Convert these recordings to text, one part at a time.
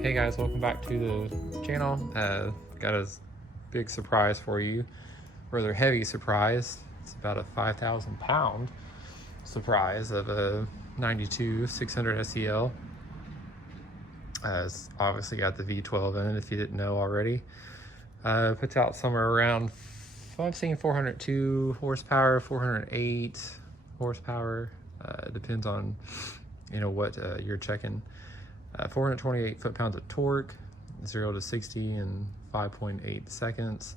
Hey guys, welcome back to the channel. Got a big surprise for you, rather heavy surprise. It's about a 5,000 pound surprise of a 92 600 SEL. It's obviously got the V12 in it if you didn't know already. Puts out somewhere around, I've seen 402 horsepower, 408 horsepower. Depends on what you're checking. 428 foot-pounds of torque, 0 to 60 in 5.8 seconds.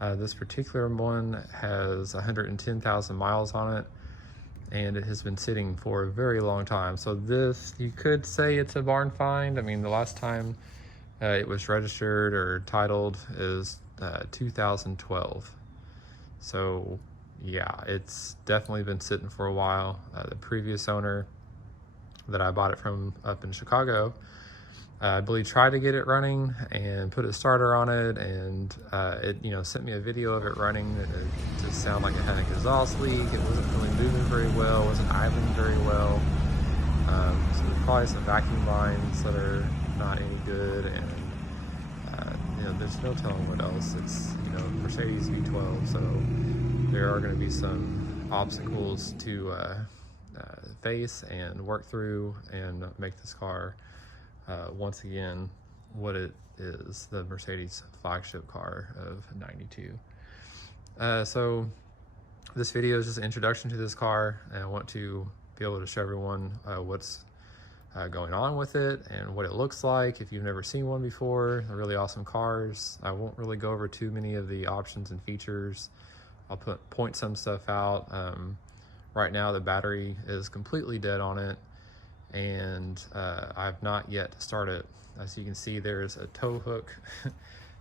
This particular one has 110,000 miles on it, and it has been sitting for a very long time. So this, you could say it's a barn find. I mean, the last time it was registered or titled is 2012. So yeah, it's definitely been sitting for a while. The previous owner that I bought it from up in Chicago, I believe tried to get it running and put a starter on it, and it sent me a video of it running. It just sounded like it had an exhaust leak. It wasn't really moving very well, wasn't idling very well. So there's probably some vacuum lines that are not any good, and there's no telling what else. It's Mercedes V12, so there are going to be some obstacles to face and work through and make this car once again what it is, the Mercedes flagship car of 92. So this video is just an introduction to this car, and I want to be able to show everyone what's going on with it and what it looks like if you've never seen one before. They're really awesome cars. I won't really go over too many of the options and features. I'll point some stuff out. Right now the battery is completely dead on it, and I've not yet started it. As you can see, there's a tow hook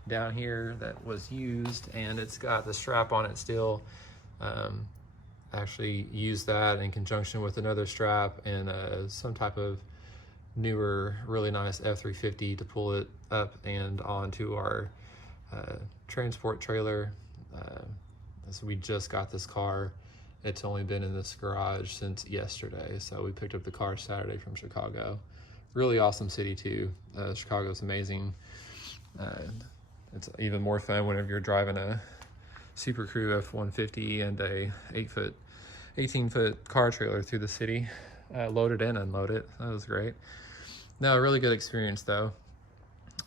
down here that was used, and it's got the strap on it still. Actually used that in conjunction with another strap and some type of newer, really nice F350 to pull it up and onto our transport trailer. So we just got this car. It's only been in this garage since yesterday, so we picked up the car Saturday from Chicago. Really awesome city too. Chicago's amazing. It's even more fun whenever you're driving a Super Crew F-150 and a 18-foot car trailer through the city, load it and unload it. That was great. No, a really good experience though.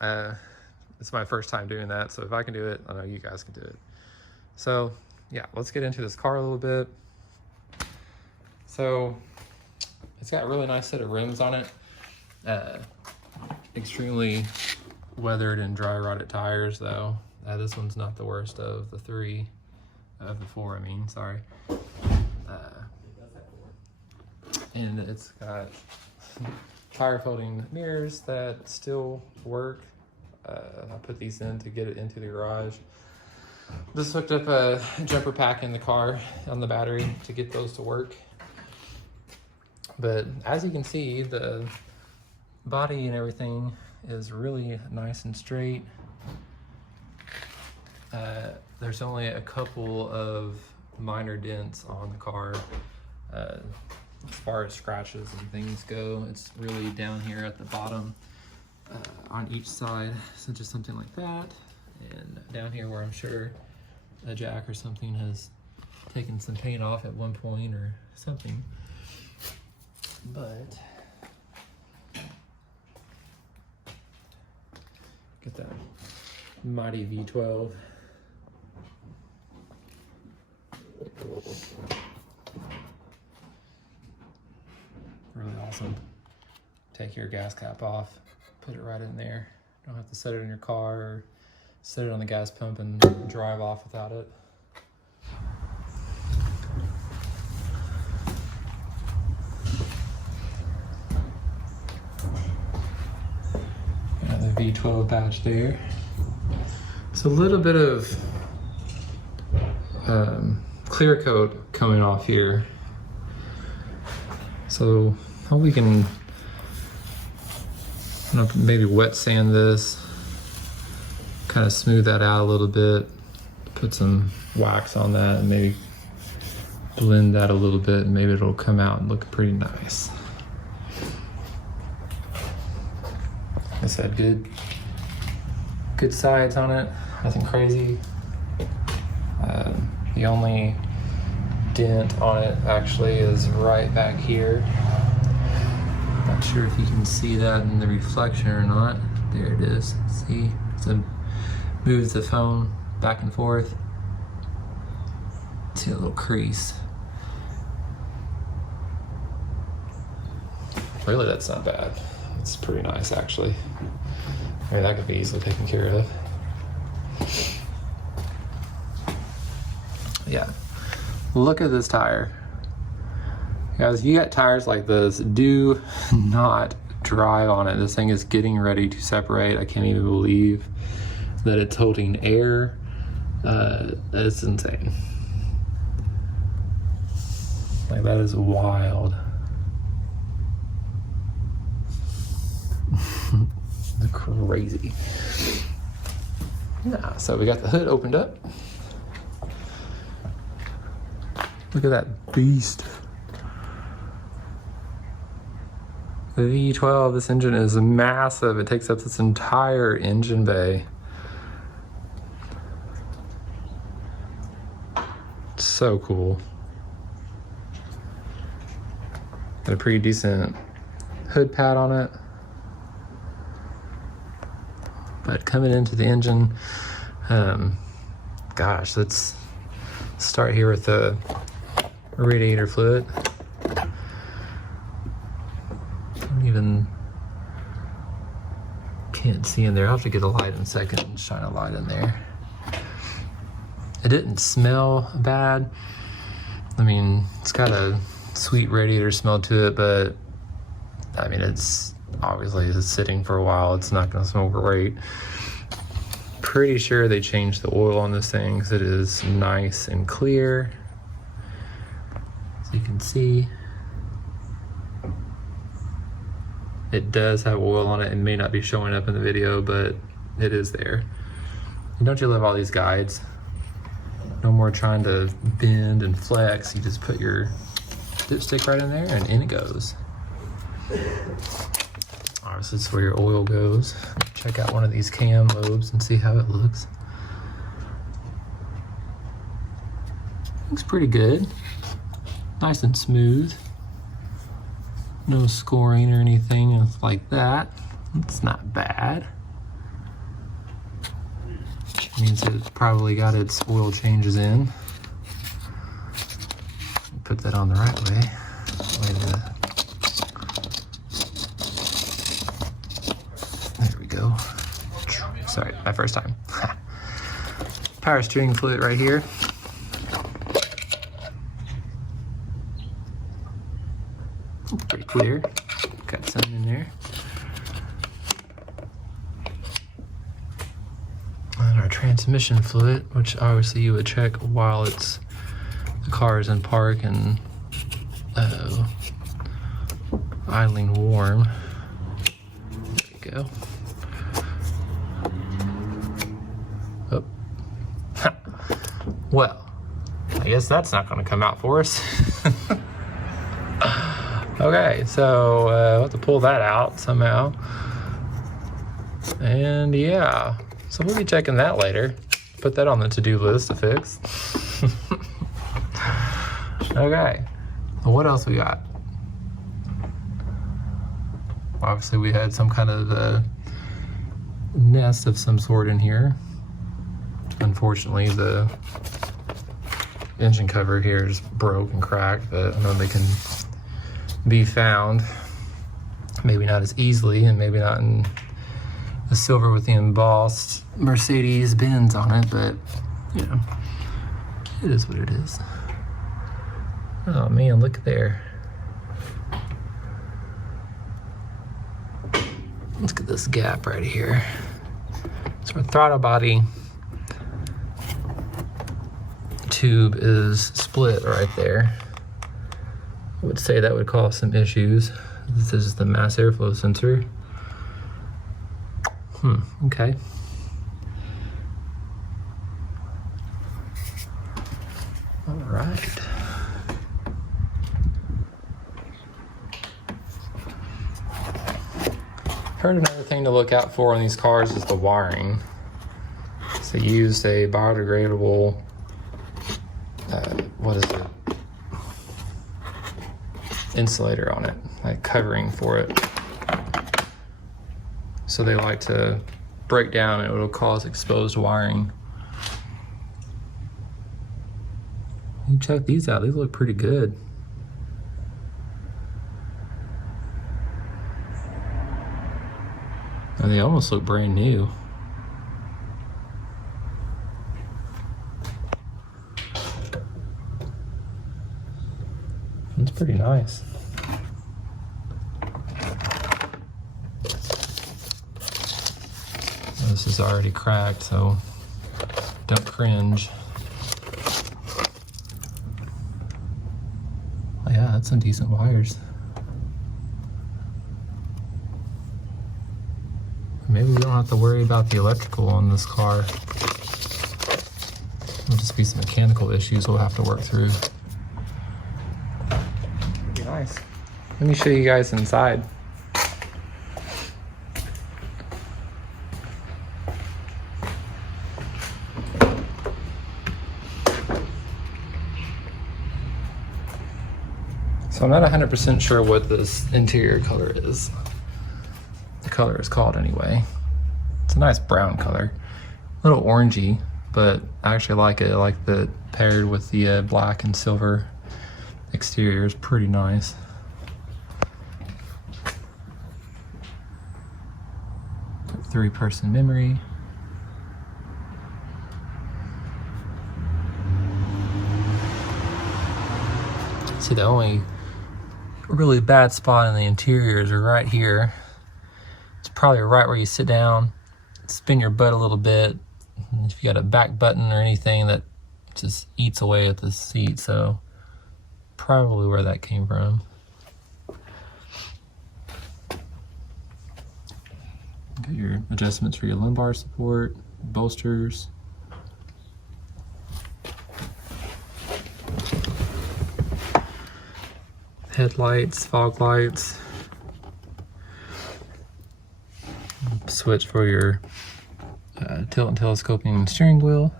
It's my first time doing that, so if I can do it, I know you guys can do it. So yeah, let's get into this car a little bit. So it's got a really nice set of rims on it. Extremely weathered and dry rotted tires though. This one's not the worst of the four, sorry. And it's got tire folding mirrors that still work. I put these in to get it into the garage. Just hooked up a jumper pack in the car on the battery to get those to work. But as you can see, the body and everything is really nice and straight. There's only a couple of minor dents on the car. As far as scratches and things go, it's really down here at the bottom on each side, so just something like that. And down here where I'm sure a jack or something has taken some paint off at one point or something. But get that mighty V12. Really awesome. Take your gas cap off, put it right in there. Don't have to set it in your car or set it on the gas pump and drive off without it. Got the V12 badge there. It's a little bit of clear coat coming off here. So hope we can maybe wet sand this, kind of smooth that out a little bit, put some wax on that and maybe blend that a little bit, and maybe it'll come out and look pretty nice. I said, good sides on it, nothing crazy. The only dent on it actually is right back here. Not sure if you can see that in the reflection or not. There it is. See? So moves the phone back and forth. See a little crease. Really, that's not bad. It's pretty nice, actually. I mean, that could be easily taken care of. Yeah. Look at this tire. Guys, you got tires like this, do not drive on it. This thing is getting ready to separate. I can't even believe that it's holding air. It's insane. Like, that is wild. Crazy. Yeah, so we got the hood opened up. Look at that beast. The V12, this engine is massive. It takes up this entire engine bay. So cool. Got a pretty decent hood pad on it. But coming into the engine, gosh, let's start here with the radiator fluid. Can't see in there. I'll have to get a light in a second and shine a light in there. It didn't smell bad. I mean, it's got a sweet radiator smell to it, but I mean, it's obviously sitting for a while. It's not going to smell great. Pretty sure they changed the oil on this thing because it is nice and clear. As you can see, it does have oil on it. It may not be showing up in the video, but it is there. And don't you love all these guides? No more trying to bend and flex. You just put your dipstick right in there and in it goes. Obviously, this is where your oil goes. Check out one of these cam lobes and see how it looks. Looks pretty good. Nice and smooth. No scoring or anything like that. It's not bad. Which means it's probably got its oil changes in. Put that on the right way. There we go. Sorry, my first time. Power steering fluid right here. Pretty clear. Got some in there. And our transmission fluid, which obviously you would check while the car is in park and idling warm. There we go. Oh. Well, I guess that's not going to come out for us. Okay, so we'll have to pull that out somehow. And yeah, so we'll be checking that later. Put that on the to-do list to fix. Okay, well, what else we got? Obviously we had some kind of nest of some sort in here. Unfortunately, the engine cover here is broke and cracked, but I know they can be found. Maybe not as easily, and maybe not in the silver with the embossed Mercedes-Benz on it, but you know, it is what it is. Oh man, look there. Look at this gap right here. So our throttle body tube is split right there. I would say that would cause some issues. This is the mass airflow sensor. Okay. All right. heard another thing to look out for on these cars is the wiring. So they used a biodegradable, what is it? Insulator on it, like covering for it. So they like to break down and it'll cause exposed wiring. You check these out, these look pretty good. And they almost look brand new. It's pretty nice. This is already cracked, so don't cringe. Oh yeah, that's some decent wires. Maybe we don't have to worry about the electrical on this car. It'll just be some mechanical issues we'll have to work through. Pretty nice. Let me show you guys inside. So I'm not 100% sure what this interior color is. The color is called anyway. It's a nice brown color. A little orangey, but I actually like it. I like the paired with the black and silver exterior is pretty nice. Three-person memory. See, the only really bad spot in the interior is right here. It's probably right where you sit down, spin your butt a little bit. And if you got a back button or anything, that just eats away at the seat, so probably where that came from. Got your adjustments for your lumbar support, bolsters. Headlights, fog lights. Switch for your tilt and telescoping steering wheel.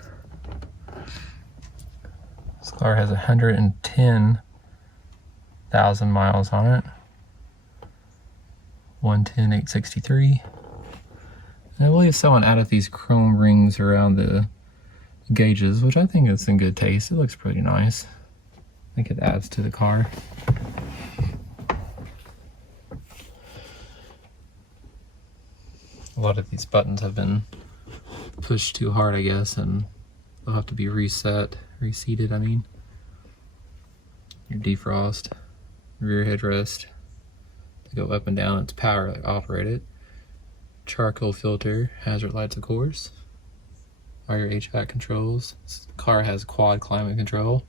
This car has 110,000 miles on it. 110,863. And I believe someone added these chrome rings around the gauges, which I think is in good taste. It looks pretty nice. I think it adds to the car. A lot of these buttons have been pushed too hard, I guess, and they'll have to be reseated, I mean. Your defrost, rear headrest, to go up and down, it's power to operate it. Charcoal filter, hazard lights, of course. All your HVAC controls. This car has quad climate control.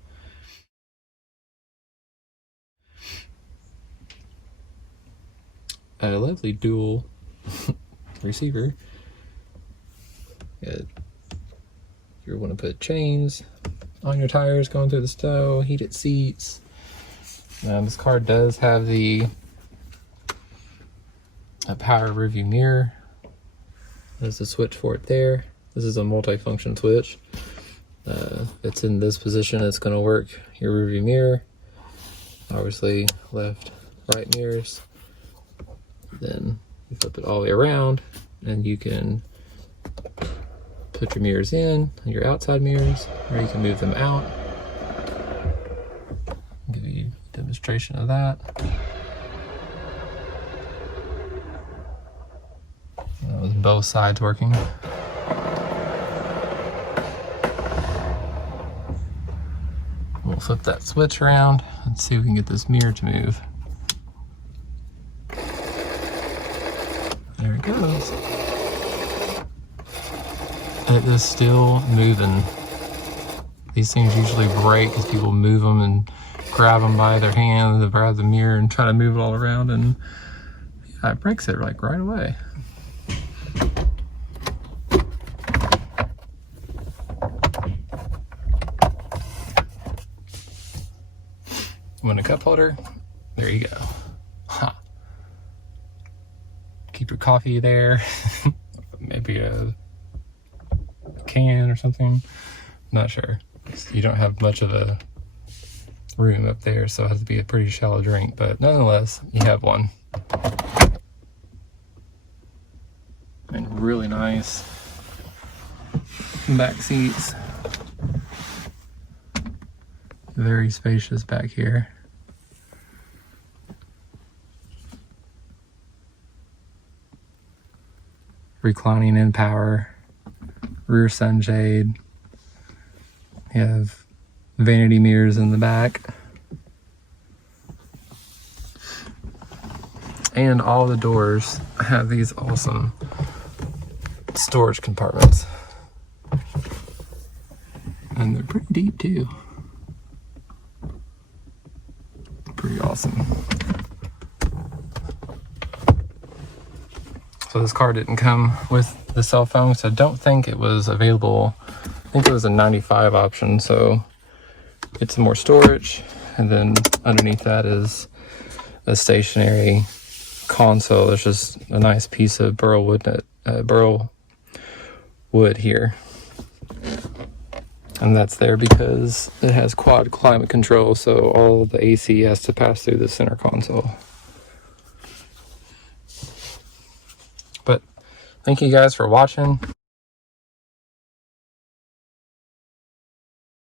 A lovely dual receiver. If you want to put chains on your tires going through the snow, heated seats. This car does have the power rearview mirror. There's a switch for it there. This is a multi-function switch. It's in this position, it's going to work your rearview mirror. Obviously left, right mirrors. Then you flip it all the way around and you can put your mirrors in, your outside mirrors, or you can move them out. I'll give you a demonstration of that. That was both sides working. We'll flip that switch around and see if we can get this mirror to move. There it goes. It is still moving. These things usually break because people move them and grab them by their hand, they grab the mirror and try to move it all around, and yeah, it breaks it like right away. Want a cup holder? There you go. Ha. keep your coffee there. Maybe a can or something. Not sure. You don't have much of a room up there, so it has to be a pretty shallow drink, but nonetheless, you have one. And really nice back seats. Very spacious back here. Reclining in power, rear sunshade. You have vanity mirrors in the back. And all the doors have these awesome storage compartments. And they're pretty deep too. Pretty awesome. So this car didn't come with the cell phone, so I don't think it was available. I think it was a 95 option, so it's some more storage, and then underneath that is a stationary console. There's just a nice piece of burl wood here, and that's there because it has quad climate control, so all the AC has to pass through the center console. But thank you guys for watching.